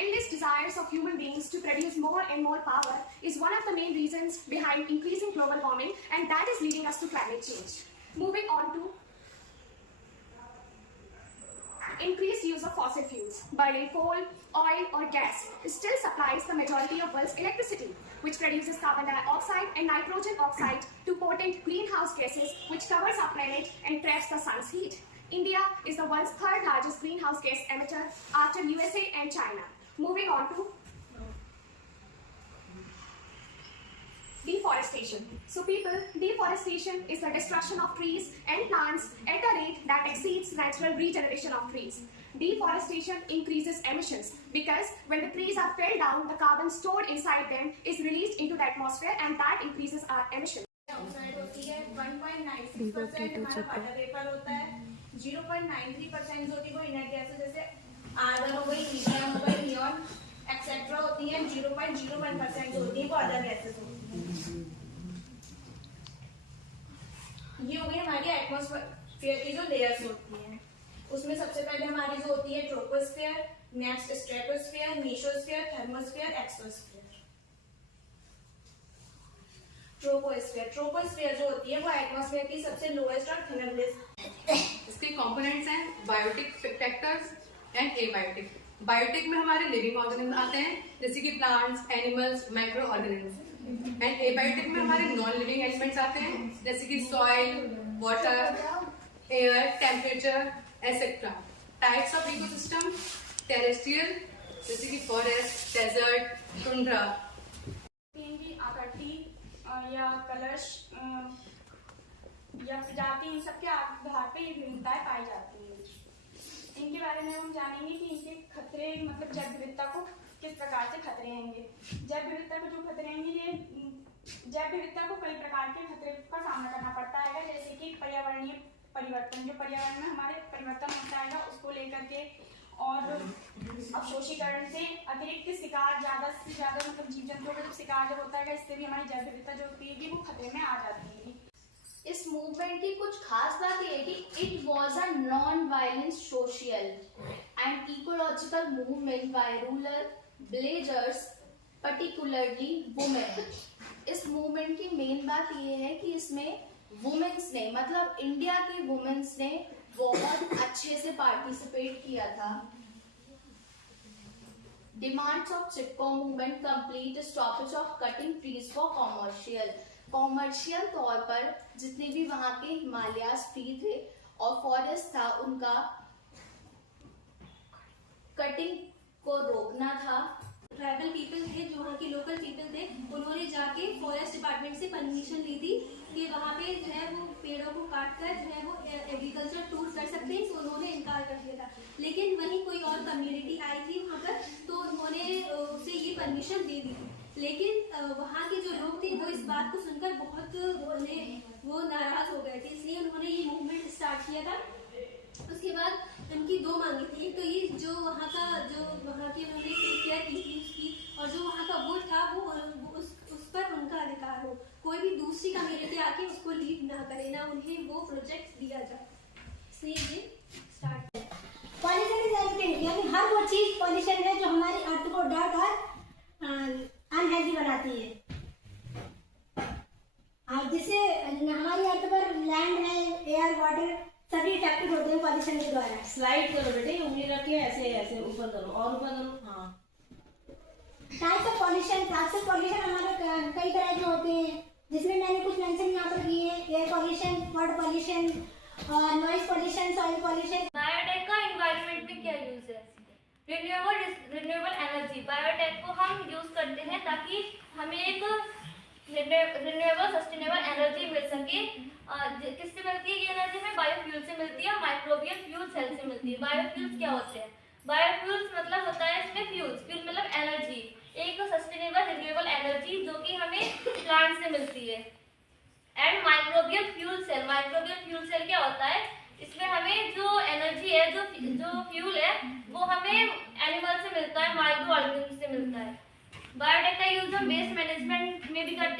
endless desires of human beings to produce more and more power is one of the main reasons behind increasing global warming, and that is leading us to climate change. Moving on to increased use of fossil fuels. Burning coal, oil or gas still supplies the majority of world's electricity, which produces carbon dioxide and nitrogen oxide, two potent greenhouse gases which covers our planet and traps the sun's heat. India is the world's third largest greenhouse gas emitter after USA and China. Moving on to deforestation. So people, deforestation is the destruction of trees and plants at a rate that exceeds natural regeneration of trees. Deforestation increases emissions because when the trees are felled down, the carbon stored inside them is released into the atmosphere and that increases our emissions. 1.96% हमारा water vapour होता है, 0.93% जो होती है वो inert gases जैसे argon हो गई, मीडियम हो गई, नियॉन एक्सेट्रा होती है, 0.01% जो होती है वो अदर गैसेस होती है। ये हो गई हमारी एटमॉस्फेयर की जो लेयर्स होती हैं, उसमें सबसे पहले हमारी जो होती है troposphere, next stratosphere, mesosphere, thermosphere, exosphere. Troposphere जो होती है वो एटमॉस्फेयर की सबसे लोएस्ट और थिनर। इसके कंपोनेंट्स हैं biotic factors and abiotic. Biotic में हमारे लिविंग ऑर्गेनिज्म आते हैं जैसे कि plants, animals, micro organism, and abiotic में हमारे नॉन लिविंग एलिमेंट्स आते हैं जैसे कि soil, water, air, temperature etcetera. Types of ecosystem terrestrial जैसे कि फॉरेस्ट, डेजर्ट, टुंड्रा। आकृति या कलश या प्रजाति इन सबके आधार पे ये भिन्नताएं पाई जाती हैं। इनके बारे में हम जानेंगे कि इनके खतरे मतलब जैव विविधता को किस प्रकार से खतरे हैंगे। जैव विविधता को जो खतरे हैंगे, ये जैव विविधता को कई प्रकार के खतरे का सामना करना पड़ता है, जैसे कि पर्यावरणीय परिवर्तन, जो पर्यावरण में हमारे परिवर्तन होता है उसको लेकर के, और अवशोषीकरण से अतिरिक्त शिकार, ज्यादा से ज्यादा मतलब जीव जंतुओं का शिकार जब होता है इससे भी हमारी जैव विविधता जो होती है वो खतरे में आ जाती है। इस मूवमेंट की कुछ खास बात यह है कि it was a non violence social and ecological movement by rural villagers, particularly women. इस मूवमेंट की मेन बात यह है कि इसमें वुमेन्स ने मतलब इंडिया की वुमेन्स ने बहुत अच्छे से पार्टिसिपेट किया था। Demands of Chipko movement, complete stoppage of cutting trees for commercial तौर पर जितने भी वहां के हिमालयास ट्री थे और फॉरेस्ट था उनका कटिंग को रोकना था। ट्राइबल पीपल थे जो वहाँ के लोकल पीपल थे, उन्होंने जाके फॉरेस्ट डिपार्टमेंट से परमिशन ली थी कि वहाँ पे जो है वो पेड़ों को काट कर जो है वो एग्रीकल्चर टूर कर सकते हैं, तो उन्होंने इनकार कर दिया था। लेकिन वहीं कोई और कम्युनिटी आई थी वहाँ पर, तो उन्होंने उसे ये परमिशन दे दी थी। लेकिन वहाँ के जो लोग थे वो इस बात को सुनकर बहुत वो नाराज हो गए थे, इसलिए उन्होंने ये मूवमेंट स्टार्ट किया था। उसके बाद उनकी दो मांगे थी, एक तो ये जो वहाँ की उन्होंने केयर की थी उसकी, और जो वहाँ का वुड था वो उस पर उनका अधिकार हो, कोई भी दूसरी कम्युनिटी आके उसको लीड ना करे, ना उन्हें वो प्रोजेक्ट दिया जाए, इसलिए ये स्टार्ट है। पॉल्यूशन इज एवरीथिंग, यानी हर वो चीज पॉल्यूशन है जो हमारी अर्थ को डर्ट और अनहेल्दी बनाती है, जिससे हमारी अर्थ पर लैंड है, एयर, वाटर सभी इफेक्टेड होते हैं पॉल्यूशन के द्वारा। स्लाइड करो बेटे, उंगली रख के ऐसे ऐसे ऊपर करो और ऊपर करो। हाँ, types of pollution, classes pollution हमारे कई तरह के होते हैं, जिसमें मैंने कुछ मेंशन यहाँ पर किए हैं। Air pollution, water pollution, noise pollution, soil pollution. Biotech का एनवायरनमेंट में क्या यूज है? Renewable energy. बायोटेक को हम यूज करते हैं ताकि हमें एक रिन्यूएबल सस्टेनेबल एनर्जी मिल सके। किससे मिलती है ये एनर्जी? हमें बायोफ्यूल से मिलती है, माइक्रोबियल फ्यूल सेल से मिलती है। बायोफ्यूल्स क्या होते हैं? बायोफ्यूल्स मतलब होता है इसमें फ्यूल मतलब एनर्जी, एक सस्टेनेबल रिन्यूएबल एनर्जी जो कि हमें प्लांट से मिलती है। एंड माइक्रोबियल फ्यूल सेल क्या होता है? इसमें हमें जो एनर्जी है, जो फ्यूल है वो हमें एनिमल से मिलता है, माइक्रो ऑर्गेनिज्म से मिलता है। बायोटेक का यूज हम वेस्ट मैनेजमेंट में भी करते हैं।